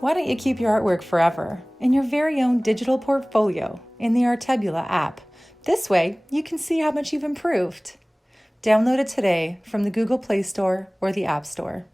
Why don't you keep your artwork forever in your very own digital portfolio in the Artebula app? This way, you can see how much you've improved. Download it today from the Google Play Store or the App Store.